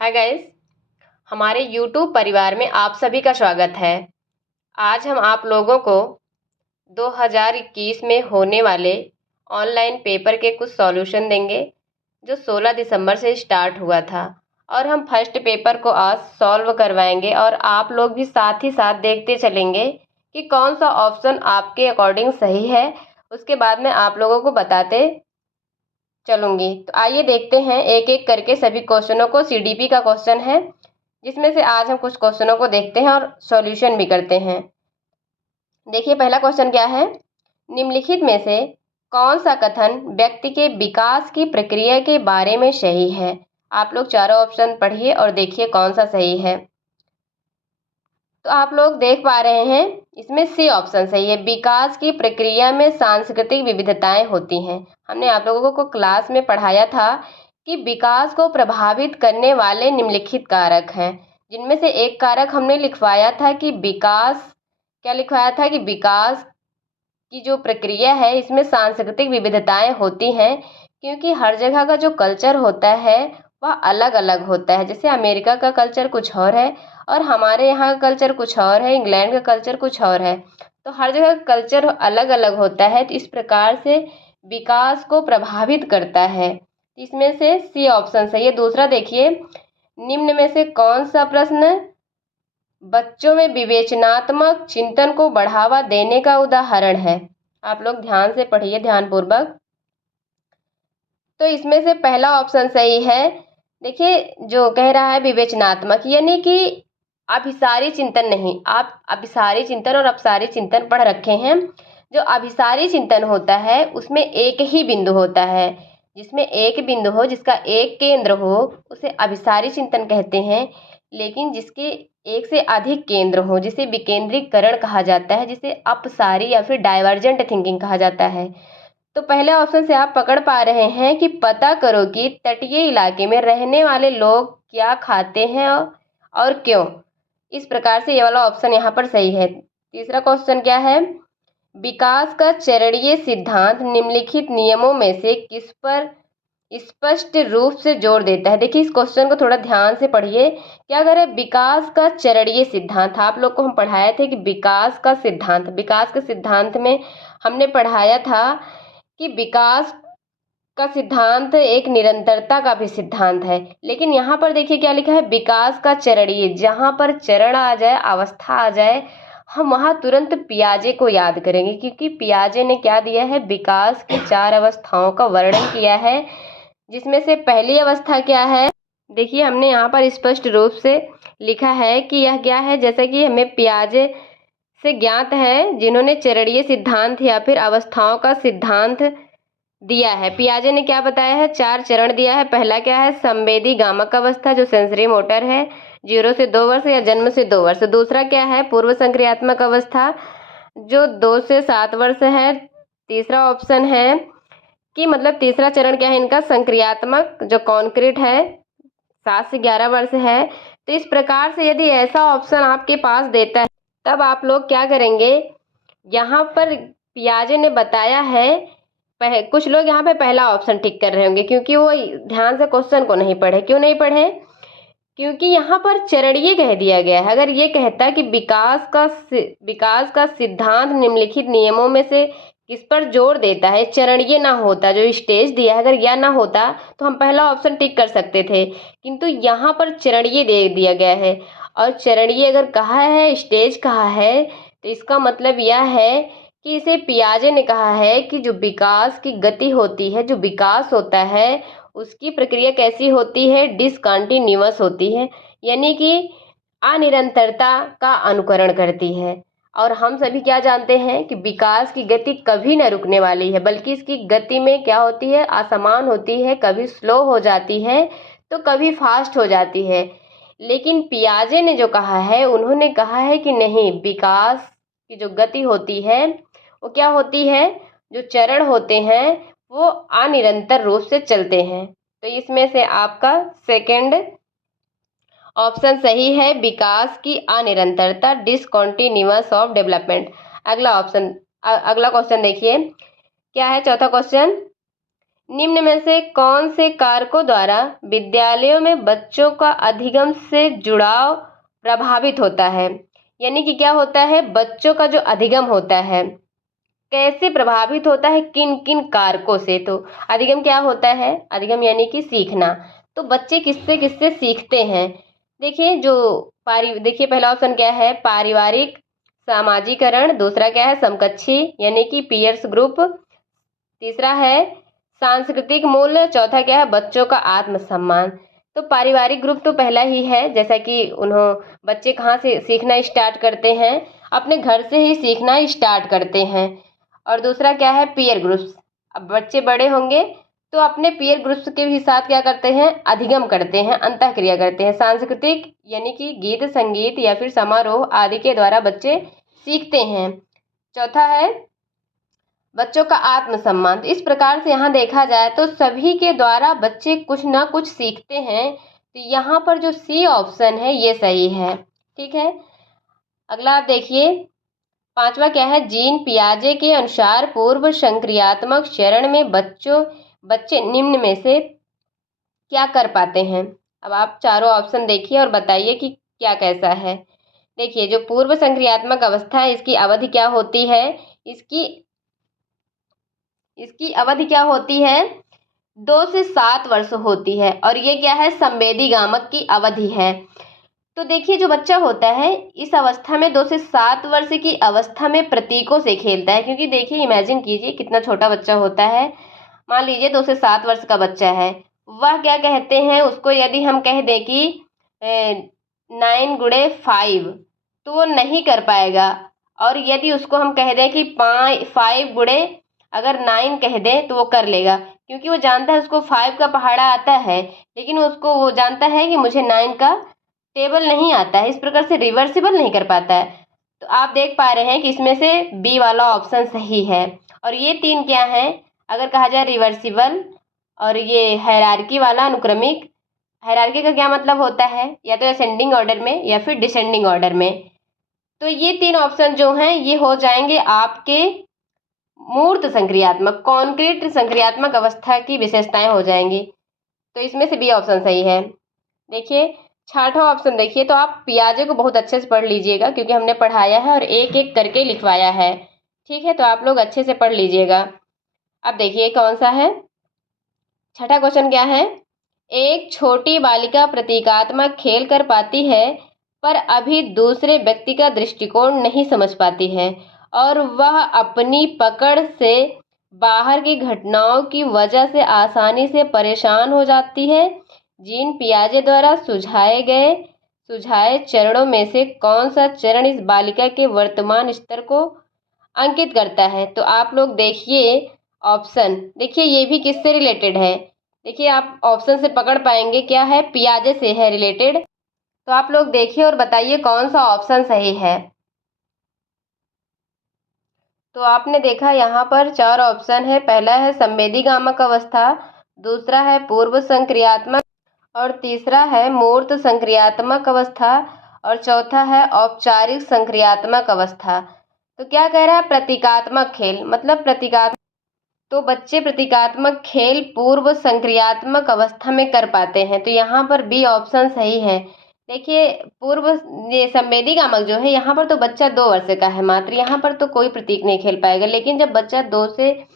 Hi guys, हमारे YouTube परिवार में आप सभी का स्वागत है। आज हम आप लोगों को 2021 में होने वाले ऑनलाइन पेपर के कुछ सॉल्यूशन देंगे जो 16 दिसंबर से स्टार्ट हुआ था और हम फर्स्ट पेपर को आज सॉल्व करवाएंगे और आप लोग भी साथ ही साथ देखते चलेंगे कि कौन सा ऑप्शन आपके अकॉर्डिंग सही है। उसके बाद में आप लोगों को बताते चलूंगी। तो आइए देखते हैं एक एक करके सभी क्वेश्चनों को। सीडीपी का क्वेश्चन है जिसमें से आज हम कुछ क्वेश्चनों को देखते हैं और सॉल्यूशन भी करते हैं। देखिए पहला क्वेश्चन क्या है, निम्नलिखित में से कौन सा कथन व्यक्ति के विकास की प्रक्रिया के बारे में सही है। आप लोग चारों ऑप्शन पढ़िए और देखिए कौन सा सही है। तो आप लोग देख पा रहे हैं इसमें सी ऑप्शन सही है, विकास की प्रक्रिया में सांस्कृतिक विविधताएं होती हैं। हमने आप लोगों को क्लास में पढ़ाया था कि विकास को प्रभावित करने वाले निम्नलिखित कारक हैं, जिनमें से एक कारक हमने लिखवाया था कि विकास, क्या लिखवाया था कि विकास की जो प्रक्रिया है इसमें सांस्कृतिक विविधताएं होती हैं, क्योंकि हर जगह का जो कल्चर होता है वह अलग अलग होता है। जैसे अमेरिका का कल्चर कुछ और है और हमारे यहाँ का कल्चर कुछ और है, इंग्लैंड का कल्चर कुछ और है, तो हर जगह कल्चर अलग अलग होता है। तो इस प्रकार से विकास को प्रभावित करता है। इसमें से सी ऑप्शन सही है। दूसरा देखिए, निम्न में से कौन सा प्रश्न बच्चों में विवेचनात्मक चिंतन को बढ़ावा देने का उदाहरण है। आप लोग ध्यान से पढ़िए, ध्यानपूर्वक। तो इसमें से पहला ऑप्शन सही है। देखिए जो कह रहा है विवेचनात्मक, यानी कि अभिसारी चिंतन नहीं। आप अभिसारी चिंतन और अपसारी चिंतन पढ़ रखे हैं। जो अभिसारी चिंतन होता है उसमें एक ही बिंदु होता है, जिसमें एक बिंदु हो, जिसका एक केंद्र हो, उसे अभिसारी चिंतन कहते हैं। लेकिन जिसके एक से अधिक केंद्र हो, जिसे विकेंद्रीकरण कहा जाता है, जिसे अपसारी या फिर डाइवर्जेंट थिंकिंग कहा जाता है। तो पहले ऑप्शन से आप पकड़ पा रहे हैं कि पता करो कि तटीय इलाके में रहने वाले लोग क्या खाते हैं और क्यों। इस प्रकार से ये वाला ऑप्शन यहाँ पर सही है। तीसरा क्वेश्चन क्या है, विकास का चरणीय सिद्धांत निम्नलिखित नियमों में से किस पर स्पष्ट रूप से जोर देता है। देखिए इस क्वेश्चन को थोड़ा ध्यान से पढ़िए। क्या करें, विकास का चरणीय सिद्धांत, आप लोग को हम पढ़ाए थे कि विकास का सिद्धांत, विकास के सिद्धांत में हमने पढ़ाया था कि विकास का सिद्धांत एक निरंतरता का भी सिद्धांत है। लेकिन यहाँ पर देखिए क्या लिखा है, विकास का चरणीय। जहाँ पर चरण आ जाए, अवस्था आ जाए, हम वहाँ तुरंत पियाजे को याद करेंगे, क्योंकि पियाजे ने क्या दिया है, विकास की 4 अवस्थाओं का वर्णन किया है। जिसमें से पहली अवस्था क्या है, देखिए हमने यहाँ पर स्पष्ट रूप से लिखा है कि यह क्या है, जैसा कि हमें पियाजे से ज्ञात है, जिन्होंने चरणीय सिद्धांत या फिर अवस्थाओं का सिद्धांत दिया है। पियाजे ने क्या बताया है, 4 चरण दिया है। पहला क्या है, संवेदी गामक अवस्था, जो सेंसरी मोटर है, 0 से 2 वर्ष या जन्म से 2 वर्ष। दूसरा क्या है, पूर्व संक्रियात्मक अवस्था, जो 2 से 7 वर्ष है। तीसरा ऑप्शन है कि मतलब तीसरा चरण क्या है इनका, संक्रियात्मक, जो कॉन्क्रीट है, 7 से 11 वर्ष है। तो इस प्रकार से यदि ऐसा ऑप्शन आपके पास देता है तब आप लोग क्या करेंगे, यहाँ पर पियाजे ने बताया है, कुछ लोग यहाँ पे पहला ऑप्शन टिक कर रहे होंगे क्योंकि वो ध्यान से क्वेश्चन को नहीं पढ़े। क्यों नहीं पढ़े, क्योंकि यहाँ पर चरणीय कह दिया गया है। अगर ये कहता कि विकास का सिद्धांत निम्नलिखित नियमों में से किस पर जोर देता है, चरणीय ना होता, जो स्टेज दिया है अगर यह ना होता तो हम पहला ऑप्शन टिक कर सकते थे, किंतु यहाँ पर चरणीय दे दिया गया है। और चरणीय अगर कहा है, स्टेज कहा है, तो इसका मतलब यह है कि इसे पियाजे ने कहा है कि जो विकास की गति होती है, जो विकास होता है, उसकी प्रक्रिया कैसी होती है, डिसकंटिन्यूअस होती है, यानी कि अनिरंतरता का अनुकरण करती है। और हम सभी क्या जानते हैं कि विकास की गति कभी न रुकने वाली है, बल्कि इसकी गति में क्या होती है, असमान होती है, कभी स्लो हो जाती है तो कभी फास्ट हो जाती है। लेकिन पियाजे ने जो कहा है, उन्होंने कहा है कि नहीं, विकास की जो गति होती है वो क्या होती है, जो चरण होते हैं वो अनिरंतर रूप से चलते हैं। तो इसमें से आपका सेकंड ऑप्शन सही है, विकास की अनिरंतरता, डिसकंटिन्यूअस ऑफ डेवलपमेंट। अगला क्वेश्चन देखिए क्या है, चौथा क्वेश्चन, निम्न में से कौन से कारकों द्वारा विद्यालयों में बच्चों का अधिगम से जुड़ाव प्रभावित होता है? यानी कि क्या होता है, बच्चों का जो अधिगम होता है कैसे प्रभावित होता है, किन किन कारकों से? तो अधिगम क्या होता है? अधिगम यानी कि सीखना। तो बच्चे किससे किससे सीखते हैं? देखिए देखिए पहला ऑप्शन क्या है, पारिवारिक सामाजिकरण। दूसरा क्या है, समकक्षी यानी कि पीयर्स ग्रुप। तीसरा है सांस्कृतिक मूल्य। चौथा क्या है, बच्चों का आत्मसम्मान। तो पारिवारिक ग्रुप तो पहला ही है, जैसा कि बच्चे कहाँ से सीखना स्टार्ट करते हैं, अपने घर से ही सीखना स्टार्ट करते हैं। और दूसरा क्या है, पीयर ग्रुप्स। अब बच्चे बड़े होंगे तो अपने पीयर ग्रुप्स के भी साथ क्या करते हैं, अधिगम करते हैं, अंतःक्रिया करते हैं। सांस्कृतिक यानी कि गीत संगीत या फिर समारोह आदि के द्वारा बच्चे सीखते हैं। चौथा है बच्चों का आत्मसम्मान। तो इस प्रकार से यहाँ देखा जाए तो सभी के द्वारा बच्चे कुछ ना कुछ सीखते हैं। तो यहाँ पर जो सी ऑप्शन है ये सही है। ठीक है, अगला आप देखिए, पांचवा क्या है, जीन पियाजे के अनुसार पूर्व संक्रियात्मक चरण में बच्चे निम्न में से क्या कर पाते हैं? अब आप चारों ऑप्शन देखिए और बताइए कि क्या कैसा है। देखिए जो पूर्व संक्रियात्मक अवस्था है इसकी अवधि क्या होती है, इसकी इसकी अवधि क्या होती है, 2 से 7 वर्ष होती है। और ये क्या है, संवेदी गामक की अवधि है। तो देखिए जो बच्चा होता है इस अवस्था में 2 से 7 वर्ष की अवस्था में प्रतीकों से खेलता है। क्योंकि देखिए इमेजिन कीजिए कितना छोटा बच्चा होता है। मान लीजिए 2 से 7 वर्ष का बच्चा है, वह क्या कहते हैं, उसको यदि हम कह दें कि 9 गुणे 5 तो वो नहीं कर पाएगा। और यदि उसको हम कह दें कि 5 गुणे अगर 9 कह दें तो वो कर लेगा, क्योंकि वो जानता है उसको 5 का पहाड़ा आता है, लेकिन उसको वो जानता है कि मुझे 9 का टेबल नहीं आता है। इस प्रकार से रिवर्सिबल नहीं कर पाता है। तो आप देख पा रहे हैं कि इसमें से बी वाला ऑप्शन सही है। और ये तीन क्या है, अगर कहा जाए रिवर्सिबल और ये हायरार्की वाला अनुक्रमिक। हायरार्की का क्या मतलब होता है, या तो असेंडिंग ऑर्डर में या फिर डिसेंडिंग ऑर्डर में। तो ये तीन ऑप्शन जो हैं ये हो जाएंगे आपके मूर्त संक्रियात्मक, कॉन्क्रीट संक्रियात्मक अवस्था की विशेषताएं हो जाएंगी। तो इसमें से बी ऑप्शन सही है। देखिए छठवां ऑप्शन देखिए, तो आप पियाजे को बहुत अच्छे से पढ़ लीजिएगा क्योंकि हमने पढ़ाया है और एक एक करके लिखवाया है। ठीक है, तो आप लोग अच्छे से पढ़ लीजिएगा। अब देखिए कौन सा है, छठा क्वेश्चन क्या है, एक छोटी बालिका प्रतीकात्मक खेल कर पाती है पर अभी दूसरे व्यक्ति का दृष्टिकोण नहीं समझ पाती है और वह अपनी पकड़ से बाहर की घटनाओं की वजह से आसानी से परेशान हो जाती है। जीन पियाजे द्वारा सुझाए चरणों में से कौन सा चरण इस बालिका के वर्तमान स्तर को अंकित करता है? तो आप लोग देखिए ऑप्शन, देखिए ये भी किससे रिलेटेड है। देखिए आप ऑप्शन से पकड़ पाएंगे क्या है, पियाजे से है रिलेटेड। तो आप लोग देखिए और बताइए कौन सा ऑप्शन सही है। तो आपने देखा यहाँ पर 4 ऑप्शन है। पहला है संवेदी गामक अवस्था, दूसरा है पूर्व संक्रियात्मक, और तीसरा है मूर्त संक्रियात्मक अवस्था, और चौथा है औपचारिक संक्रियात्मक अवस्था। तो क्या कह रहा है, प्रतीकात्मक खेल, मतलब प्रतीकात्मक, तो बच्चे प्रतीकात्मक खेल पूर्व संक्रियात्मक अवस्था में कर पाते हैं। तो यहाँ पर बी ऑप्शन सही है। देखिए पूर्व ये संवेदी गामक जो है यहाँ पर तो बच्चा 2 वर्ष का है मात्र, यहाँ पर तो कोई प्रतीक नहीं खेल पाएगा। लेकिन जब बच्चा 2 से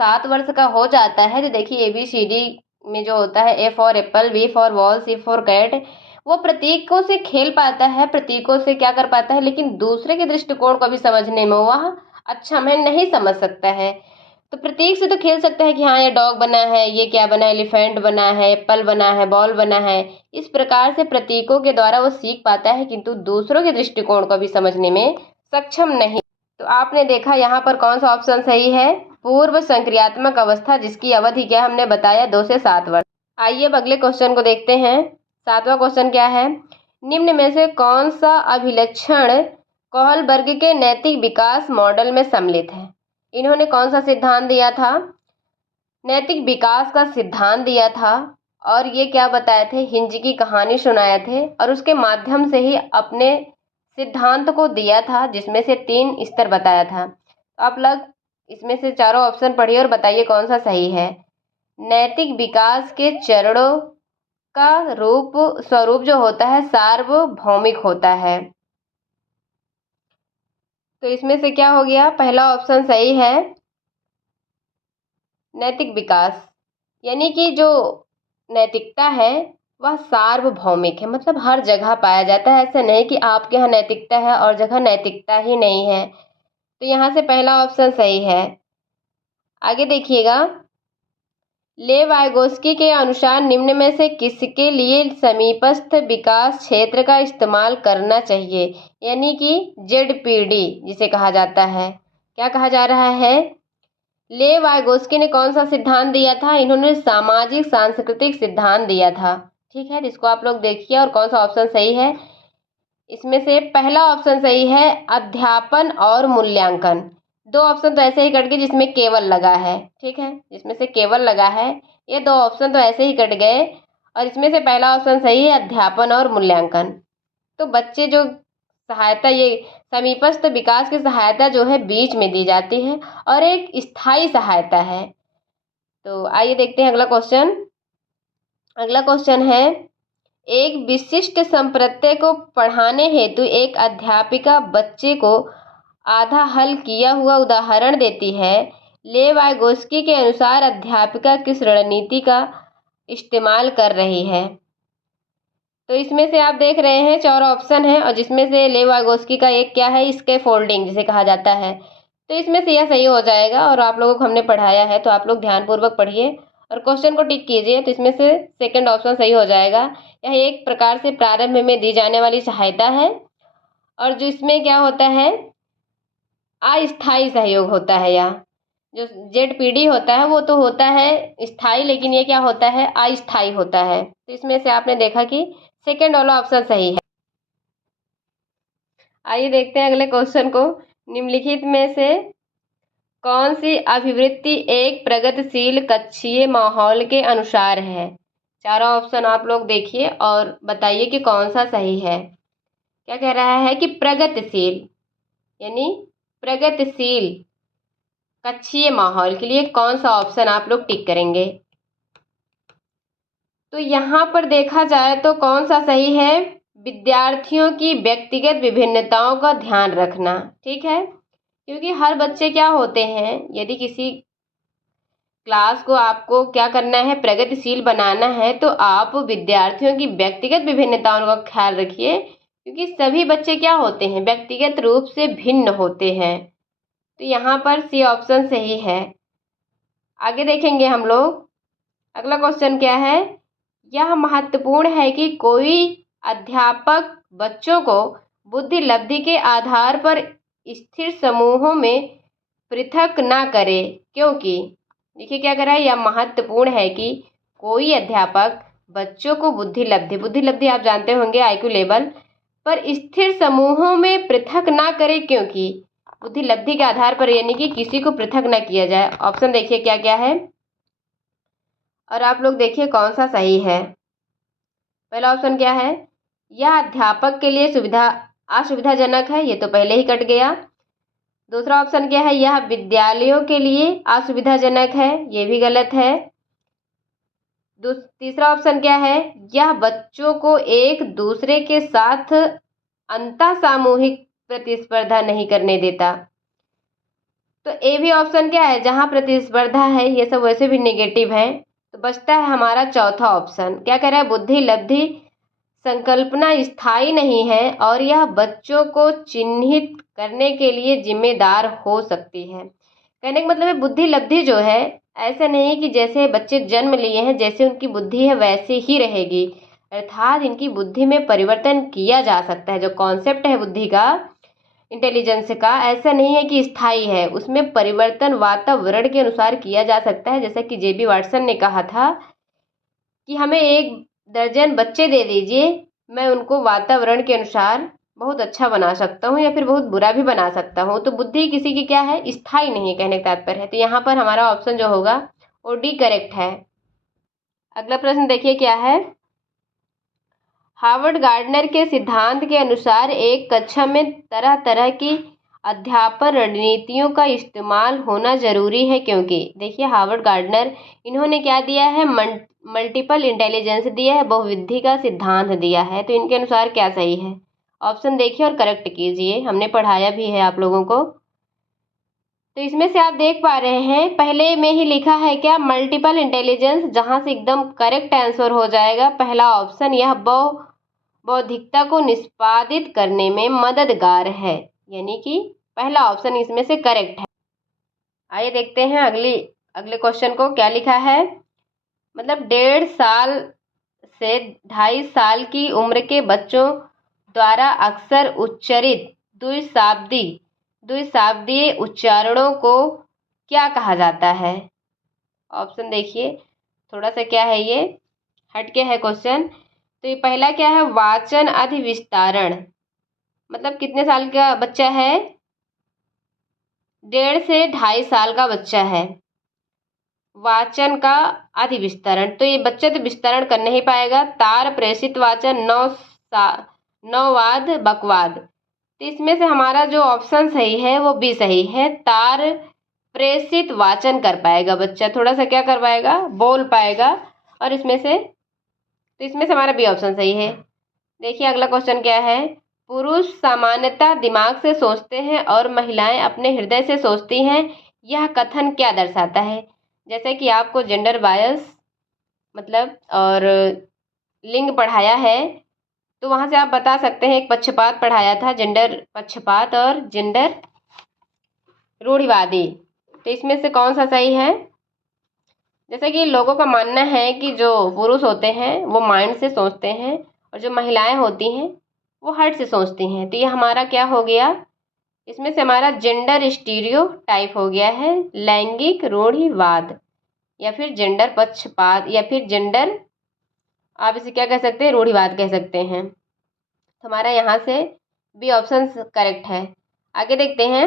7 वर्ष का हो जाता है तो देखिए ABCD में जो होता है, A for apple, B for ball, C for cat, वो प्रतीकों से खेल पाता है, प्रतीकों से क्या कर पाता है, लेकिन दूसरे के दृष्टिकोण को भी समझने में वह अच्छा में नहीं समझ सकता है। तो प्रतीक से तो खेल सकता है कि हाँ ये डॉग बना है, ये क्या बना है, एलिफेंट बना है, एप्पल बना है, बॉल बना है। इस प्रकार से प्रतीकों के द्वारा वो सीख पाता है, किंतु दूसरों के दृष्टिकोण को भी समझने में सक्षम नहीं। तो आपने देखा यहाँ पर कौन सा ऑप्शन सही है, पूर्व संक्रियात्मक अवस्था, जिसकी अवधि क्या हमने बताया 2 से 7 वर्ष। आइए अब अगले क्वेश्चन को देखते हैं। 7वां क्वेश्चन क्या है, निम्न में से कौन सा अभिलक्षण कोहलबर्ग के नैतिक विकास मॉडल में सम्मिलित है? इन्होंने कौन सा सिद्धांत दिया था, नैतिक विकास का सिद्धांत दिया था। और ये क्या बताए थे, हिंज की कहानी सुनाए थे और उसके माध्यम से ही अपने सिद्धांत को दिया था, जिसमें से 3 स्तर बताया था। तो आप लोग इसमें से चारों ऑप्शन पढ़िए और बताइए कौन सा सही है। नैतिक विकास के चरणों का स्वरूप जो होता है सार्वभौमिक होता है। तो इसमें से क्या हो गया, पहला ऑप्शन सही है, नैतिक विकास। यानी कि जो नैतिकता है वह सार्वभौमिक है, मतलब हर जगह पाया जाता है। ऐसा नहीं कि आपके यहाँ नैतिकता है और जगह नैतिकता ही नहीं है। तो यहाँ से पहला ऑप्शन सही है। आगे देखिएगा, ले वाइगोस्की के अनुसार निम्न में से किसके लिए समीपस्थ विकास क्षेत्र का इस्तेमाल करना चाहिए, यानी कि ZPD जिसे कहा जाता है। क्या कहा जा रहा है, ले वाइगोस्की ने कौन सा सिद्धांत दिया था, इन्होंने सामाजिक सांस्कृतिक सिद्धांत दिया था। ठीक है, इसको आप लोग देखिए और कौन सा ऑप्शन सही है। इसमें से पहला ऑप्शन सही है, अध्यापन और मूल्यांकन। दो ऑप्शन तो ऐसे ही कट गए जिसमें केवल लगा है। ठीक है, जिसमें से केवल लगा है, ये दो ऑप्शन तो ऐसे ही कट गए। और इसमें से पहला ऑप्शन सही है, अध्यापन और मूल्यांकन। तो बच्चे जो सहायता, ये समीपस्थ विकास की सहायता जो है बीच में दी जाती है और एक स्थायी सहायता है। तो आइए देखते हैं अगला क्वेश्चन। अगला क्वेश्चन है, एक विशिष्ट संप्रत्यय को पढ़ाने हेतु एक अध्यापिका बच्चे को आधा हल किया हुआ उदाहरण देती है। ले वाइगोस्की के अनुसार अध्यापिका किस रणनीति का इस्तेमाल कर रही है। तो इसमें से आप देख रहे हैं 4 ऑप्शन है और जिसमें से ले वाइगोस्की का एक क्या है, स्कैफोल्डिंग जिसे कहा जाता है। तो इसमें से यह सही हो जाएगा और आप लोगों को हमने पढ़ाया है तो आप लोग ध्यानपूर्वक पढ़िए और क्वेश्चन को टिक कीजिए। तो इसमें से सेकंड ऑप्शन सही हो जाएगा। यह एक प्रकार से प्रारंभ में दी जाने वाली सहायता है और जो इसमें क्या होता है, अस्थायी सहयोग होता है। यह जो ZPD होता है वो तो होता है स्थायी, लेकिन ये क्या होता है, अस्थायी होता है। तो इसमें से आपने देखा कि सेकेंड वाला ऑप्शन सही है। आइए देखते हैं अगले क्वेश्चन को। निम्नलिखित में से कौन सी अभिवृत्ति एक प्रगतिशील कक्षीय माहौल के अनुसार है। चारों ऑप्शन आप लोग देखिए और बताइए कि कौन सा सही है। क्या कह रहा है कि प्रगतिशील, यानी प्रगतिशील कक्षीय माहौल के लिए कौन सा ऑप्शन आप लोग टिक करेंगे। तो यहाँ पर देखा जाए तो कौन सा सही है, विद्यार्थियों की व्यक्तिगत विभिन्नताओं का ध्यान रखना। ठीक है, क्योंकि हर बच्चे क्या होते हैं, यदि किसी क्लास को आपको क्या करना है, प्रगतिशील बनाना है, तो आप विद्यार्थियों की व्यक्तिगत विभिन्नताओं का ख्याल रखिए, क्योंकि सभी बच्चे क्या होते हैं, व्यक्तिगत रूप से भिन्न होते हैं। तो यहाँ पर सी ऑप्शन सही है। आगे देखेंगे हम लोग। अगला क्वेश्चन क्या है, यह महत्वपूर्ण है कि कोई अध्यापक बच्चों को बुद्धि लब्धि के आधार पर स्थिर समूहों में पृथक ना करे, क्योंकि देखिए क्या कर रहा है, यह महत्वपूर्ण है कि कोई अध्यापक बच्चों को बुद्धि लब्धि आप जानते होंगे IQ लेवल पर स्थिर समूहों में पृथक ना करे, क्योंकि बुद्धि लब्धि के आधार पर, यानी कि किसी को पृथक ना किया जाए। ऑप्शन देखिए क्या क्या है और आप लोग देखिए कौन सा सही है। पहला ऑप्शन क्या है, यह अध्यापक के लिए असुविधाजनक है, ये तो पहले ही कट गया। दूसरा ऑप्शन क्या है, यह विद्यालयों के लिए असुविधाजनक है, ये भी गलत है। तीसरा ऑप्शन क्या है, यह बच्चों को एक दूसरे के साथ अंतः सामूहिक प्रतिस्पर्धा नहीं करने देता। तो ए भी ऑप्शन क्या है, जहां प्रतिस्पर्धा है, ये सब वैसे भी नेगेटिव है। तो बचता है हमारा चौथा ऑप्शन। क्या कह रहा है, बुद्धि लब्धि संकल्पना स्थायी नहीं है और यह बच्चों को चिन्हित करने के लिए जिम्मेदार हो सकती है। कहने का मतलब है बुद्धि लब्धि जो है, ऐसा नहीं कि जैसे बच्चे जन्म लिए हैं जैसे उनकी बुद्धि है वैसे ही रहेगी, अर्थात इनकी बुद्धि में परिवर्तन किया जा सकता है। जो कॉन्सेप्ट है बुद्धि का, इंटेलिजेंस का, ऐसा नहीं है कि स्थायी है, उसमें परिवर्तन वातावरण के अनुसार किया जा सकता है। जैसा कि JB वाटसन ने कहा था कि हमें 1 दर्जन बच्चे दे दीजिए, मैं उनको वातावरण के अनुसार बहुत अच्छा बना सकता हूँ या फिर बहुत बुरा भी बना सकता हूँ। तो बुद्धि किसी की क्या है, स्थायी नहीं है, कहने का तात्पर्य है। तो यहाँ पर हमारा ऑप्शन जो होगा वो डी करेक्ट है। अगला प्रश्न देखिए क्या है, हार्वर्ड गार्डनर के सिद्धांत के अनुसार एक कक्षा में तरह तरह की अध्यापन रणनीतियों का इस्तेमाल होना जरूरी है, क्योंकि देखिए हार्वर्ड गार्डनर इन्होंने क्या दिया है, मल्टीपल इंटेलिजेंस दिया है, बहुविधि का सिद्धांत दिया है। तो इनके अनुसार क्या सही है? ऑप्शन देखिए और करेक्ट कीजिए, हमने पढ़ाया भी है आप लोगों को। तो इसमें से आप देख पा रहे हैं पहले में ही लिखा है क्या, मल्टीपल इंटेलिजेंस, जहां से एकदम करेक्ट आंसर हो जाएगा पहला ऑप्शन, यह बौद्धिकता को निष्पादित करने में मददगार है, यानी कि पहला ऑप्शन इसमें से करेक्ट है। आइए देखते हैं अगले क्वेश्चन को क्या लिखा है। मतलब 1.5 साल से 2.5 साल की उम्र के बच्चों द्वारा अक्सर उच्चरित द्विशाब्दीय उच्चारणों को क्या कहा जाता है? ऑप्शन देखिए, थोड़ा सा क्या है, ये हटके है क्वेश्चन। तो ये पहला क्या है, वाचन अधिविस्तारण। मतलब कितने साल का बच्चा है? 1.5 से 2.5 साल का बच्चा है। वाचन का अधिविस्तरण, तो ये बच्चा तो विस्तरण कर नहीं पाएगा। तार प्रेषित वाचन, नौवाद बकवाद। तो इसमें से हमारा जो ऑप्शन सही है वो बी सही है, तार प्रेषित वाचन कर पाएगा बच्चा, थोड़ा सा क्या कर पाएगा, बोल पाएगा। और इसमें से हमारा बी ऑप्शन सही है। देखिए अगला क्वेश्चन क्या है, पुरुष सामान्यतः दिमाग से सोचते हैं और महिलाएं अपने हृदय से सोचती हैं, यह कथन क्या दर्शाता है? जैसे कि आपको जेंडर बायस मतलब और लिंग पढ़ाया है, तो वहां से आप बता सकते हैं, एक पक्षपात पढ़ाया था, जेंडर पक्षपात और जेंडर रूढ़िवादी। तो इसमें से कौन सा सही है? जैसे कि लोगों का मानना है कि जो पुरुष होते हैं वो माइंड से सोचते हैं और जो महिलाएं होती हैं वो हार्ट से सोचती हैं। तो ये हमारा क्या हो गया, इसमें से हमारा जेंडर स्टीरियो टाइप हो गया है, लैंगिक रूढ़िवाद, या फिर जेंडर पक्षपात, या फिर जेंडर, आप इसे क्या कह सकते हैं, रूढ़िवाद कह सकते हैं। तो हमारा यहाँ से बी ऑप्शन करेक्ट है। आगे देखते हैं,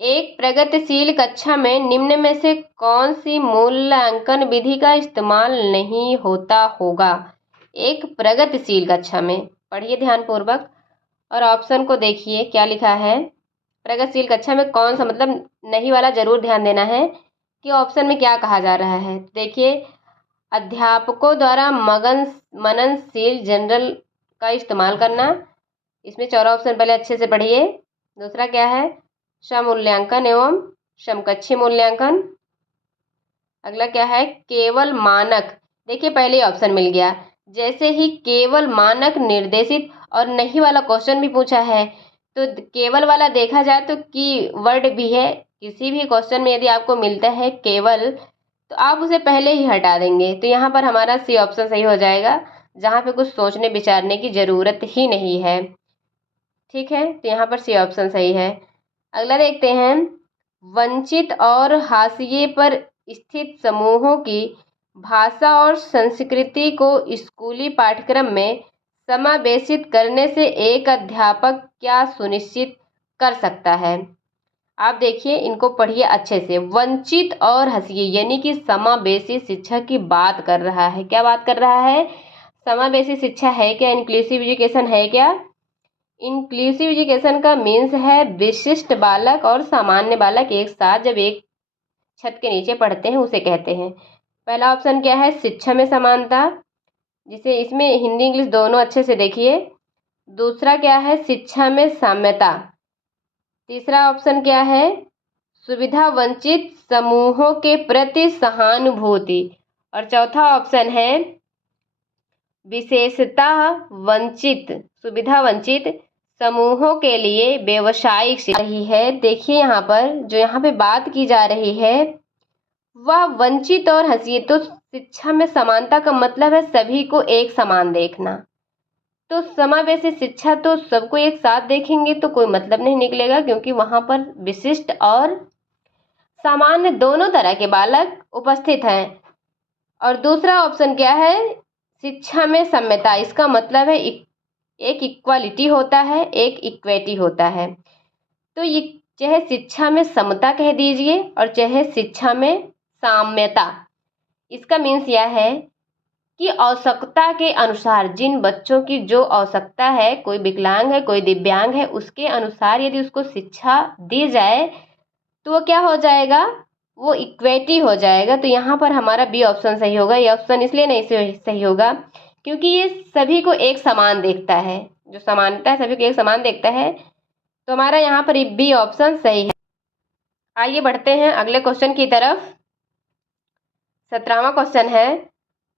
एक प्रगतिशील कक्षा में निम्न में से कौन सी मूल्यांकन विधि का इस्तेमाल नहीं होता होगा? एक प्रगतिशील कक्षा में, पढ़िए ध्यानपूर्वक और ऑप्शन को देखिए क्या लिखा है। प्रगतिशील कक्षा में कौन सा, मतलब नहीं वाला जरूर ध्यान देना है कि ऑप्शन में क्या कहा जा रहा है। देखिए, अध्यापकों द्वारा मननशील जनरल का इस्तेमाल करना, इसमें चौथा ऑप्शन पहले अच्छे से पढ़िए। दूसरा क्या है, समूल्यांकन एवं समकक्षी मूल्यांकन। अगला क्या है, केवल मानक। देखिए पहले ऑप्शन मिल गया, जैसे ही केवल मानक निर्देशित और नहीं वाला क्वेश्चन भी पूछा है, तो केवल वाला देखा जाए तो की वर्ड भी है, किसी भी क्वेश्चन में यदि आपको मिलता है केवल, तो आप उसे पहले ही हटा देंगे। तो यहाँ पर हमारा सी ऑप्शन सही हो जाएगा, जहाँ पे कुछ सोचने विचारने की ज़रूरत ही नहीं है। ठीक है, तो यहाँ पर सी ऑप्शन सही है। अगला देखते हैं, वंचित और हाशिए पर स्थित समूहों की भाषा और संस्कृति को स्कूली पाठ्यक्रम में समावेशित करने से एक अध्यापक क्या सुनिश्चित कर सकता है? आप देखिए, इनको पढ़िए अच्छे से। वंचित और हाशिए यानी कि समावेशी शिक्षा की बात कर रहा है। क्या बात कर रहा है? समावेशी शिक्षा है क्या? इंक्लूसिव एजुकेशन है क्या? इंक्लूसिव एजुकेशन का मीन्स है विशिष्ट बालक और सामान्य बालक एक साथ जब एक छत के नीचे पढ़ते हैं, उसे कहते हैं। पहला ऑप्शन क्या है, शिक्षा में समानता, जिसे इसमें हिंदी इंग्लिश दोनों अच्छे से देखिए। दूसरा क्या है, शिक्षा में साम्यता। तीसरा ऑप्शन क्या है, सुविधा वंचित समूहों के प्रति सहानुभूति। और चौथा ऑप्शन है विशेषता वंचित, सुविधा वंचित समूहों के लिए व्यवसायिक शिक्षा रही है। देखिए यहाँ पर जो यहाँ पे बात की जा रही है वह वंचित और हाशिए। तो शिक्षा में समानता का मतलब है सभी को एक समान देखना। तो समावेशी शिक्षा तो सबको एक साथ देखेंगे तो कोई मतलब नहीं निकलेगा, क्योंकि वहाँ पर विशिष्ट और सामान्य दोनों तरह के बालक उपस्थित हैं। और दूसरा ऑप्शन क्या है, शिक्षा में सम्यता, इसका मतलब है एक इक्वालिटी होता है, एक इक्विटी होता है। तो ये चाहे शिक्षा में समता कह दीजिए और चाहे शिक्षा में साम्यता, इसका मीन्स यह है की आवश्यकता के अनुसार, जिन बच्चों की जो आवश्यकता है, कोई विकलांग है, कोई दिव्यांग है, उसके अनुसार यदि उसको शिक्षा दी जाए तो वो क्या हो जाएगा, वो इक्वेटी हो जाएगा। तो यहाँ पर हमारा बी ऑप्शन सही होगा। ये ऑप्शन इसलिए नहीं सही होगा क्योंकि ये सभी को एक समान देखता है, जो समानता है सभी को एक समान देखता है। तो हमारा यहाँ पर बी ऑप्शन सही है। आइए बढ़ते हैं अगले क्वेश्चन की तरफ। 17वां क्वेश्चन है,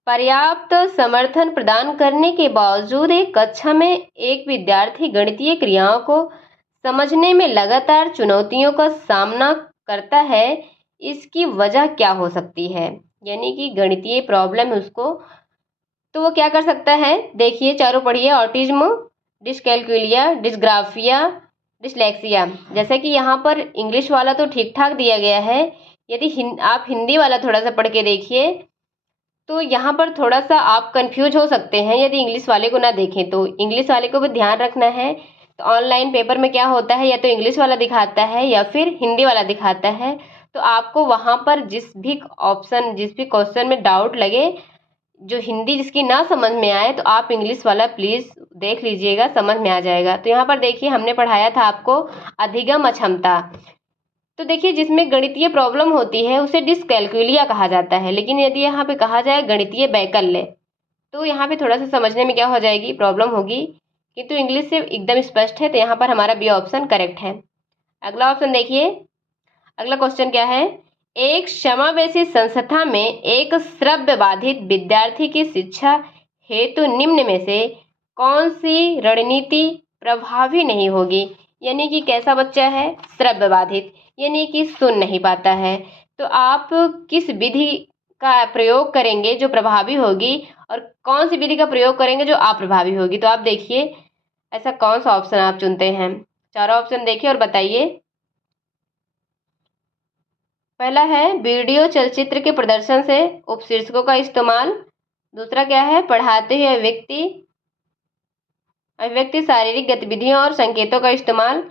पर्याप्त समर्थन प्रदान करने के बावजूद एक कक्षा में एक विद्यार्थी गणितीय क्रियाओं को समझने में लगातार चुनौतियों का सामना करता है, इसकी वजह क्या हो सकती है। यानी कि गणितीय प्रॉब्लम है उसको, तो वो क्या कर सकता है। देखिए चारों पढ़िए, ऑटिज्म, डिसकैलकुलिया, डिस्ग्राफिया, डिसलेक्सिया। जैसे कि यहाँ पर इंग्लिश वाला तो ठीक ठाक दिया गया है, यदि आप हिंदी वाला थोड़ा सा पढ़ के देखिए तो यहाँ पर थोड़ा सा आप कंफ्यूज हो सकते हैं यदि इंग्लिश वाले को ना देखें तो। इंग्लिश वाले को भी ध्यान रखना है। तो ऑनलाइन पेपर में क्या होता है, या तो इंग्लिश वाला दिखाता है या फिर हिंदी वाला दिखाता है। तो आपको वहाँ पर जिस भी क्वेश्चन में डाउट लगे, जो हिंदी जिसकी ना समझ में आए, तो आप इंग्लिश वाला प्लीज़ देख लीजिएगा, समझ में आ जाएगा। तो यहाँ पर देखिए हमने पढ़ाया था आपको अधिगम अक्षमता। तो देखिए जिसमें गणितीय प्रॉब्लम होती है उसे डिसकैलकुलिया कहा जाता है, लेकिन यदि यहाँ पे कहा जाए गणितीय वैकल्य तो यहाँ पे थोड़ा सा समझने में क्या हो जाएगी, प्रॉब्लम होगी। किंतु इंग्लिश से एकदम स्पष्ट है, तो यहाँ पर हमारा बी ऑप्शन करेक्ट है। अगला ऑप्शन देखिए, अगला क्वेश्चन क्या है, एक समावेशी संस्था में एक श्रव्य बाधित विद्यार्थी की शिक्षा हेतु निम्न में से कौन सी रणनीति प्रभावी नहीं होगी। यानी कि कैसा बच्चा है, श्रव्य बाधित, यानी कि सुन नहीं पाता है। तो आप किस विधि का प्रयोग करेंगे जो प्रभावी होगी, और कौन सी विधि का प्रयोग करेंगे जो अप्रभावी होगी। तो आप देखिए ऐसा कौन सा ऑप्शन आप चुनते हैं। चारों ऑप्शन देखिए और बताइए। पहला है वीडियो चलचित्र के प्रदर्शन से उपशीर्षकों का इस्तेमाल। दूसरा क्या है, पढ़ाते हुए अभिव्यक्ति शारीरिक गतिविधियों और संकेतों का इस्तेमाल।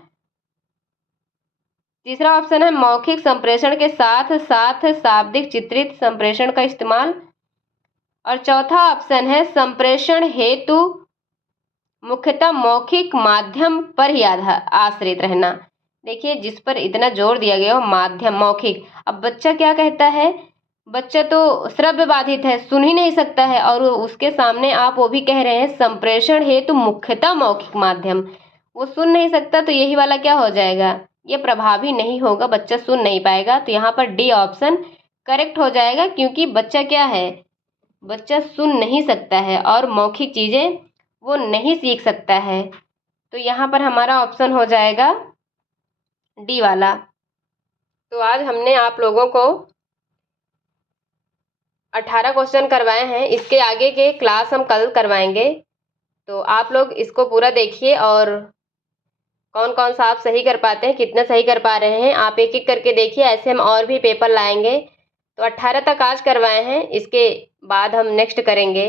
तीसरा ऑप्शन है मौखिक संप्रेषण के साथ साथ शाब्दिक चित्रित संप्रेषण का इस्तेमाल। और चौथा ऑप्शन है संप्रेषण हेतु मुख्यतः मौखिक माध्यम पर ही आश्रित रहना। देखिए जिस पर इतना जोर दिया गया हो, माध्यम, मौखिक। अब बच्चा क्या कहता है, बच्चा तो श्रव्य बाधित है, सुन ही नहीं सकता है, और उसके सामने आप वो भी कह रहे हैं संप्रेषण हेतु मुख्यतः मौखिक माध्यम। वो सुन नहीं सकता, तो यही वाला क्या हो जाएगा, ये प्रभावी नहीं होगा, बच्चा सुन नहीं पाएगा। तो यहाँ पर डी ऑप्शन करेक्ट हो जाएगा, क्योंकि बच्चा क्या है, बच्चा सुन नहीं सकता है और मौखिक चीज़ें वो नहीं सीख सकता है। तो यहाँ पर हमारा ऑप्शन हो जाएगा डी वाला। तो आज हमने आप लोगों को 18 क्वेश्चन करवाए हैं, इसके आगे के क्लास हम कल करवाएंगे। तो आप लोग इसको पूरा देखिए, और कौन कौन सा आप सही कर पाते हैं, कितना सही कर पा रहे हैं, आप एक एक करके देखिए। ऐसे हम और भी पेपर लाएंगे। तो 18 तक आज करवाए हैं, इसके बाद हम नेक्स्ट करेंगे,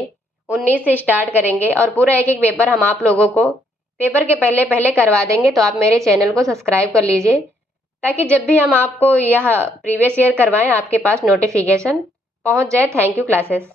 19 से स्टार्ट करेंगे, और पूरा एक एक पेपर हम आप लोगों को पेपर के पहले पहले करवा देंगे। तो आप मेरे चैनल को सब्सक्राइब कर लीजिए, ताकि जब भी हम आपको यह प्रीवियस ईयर करवाएं आपके पास नोटिफिकेशन पहुंच जाए। Thank you classes.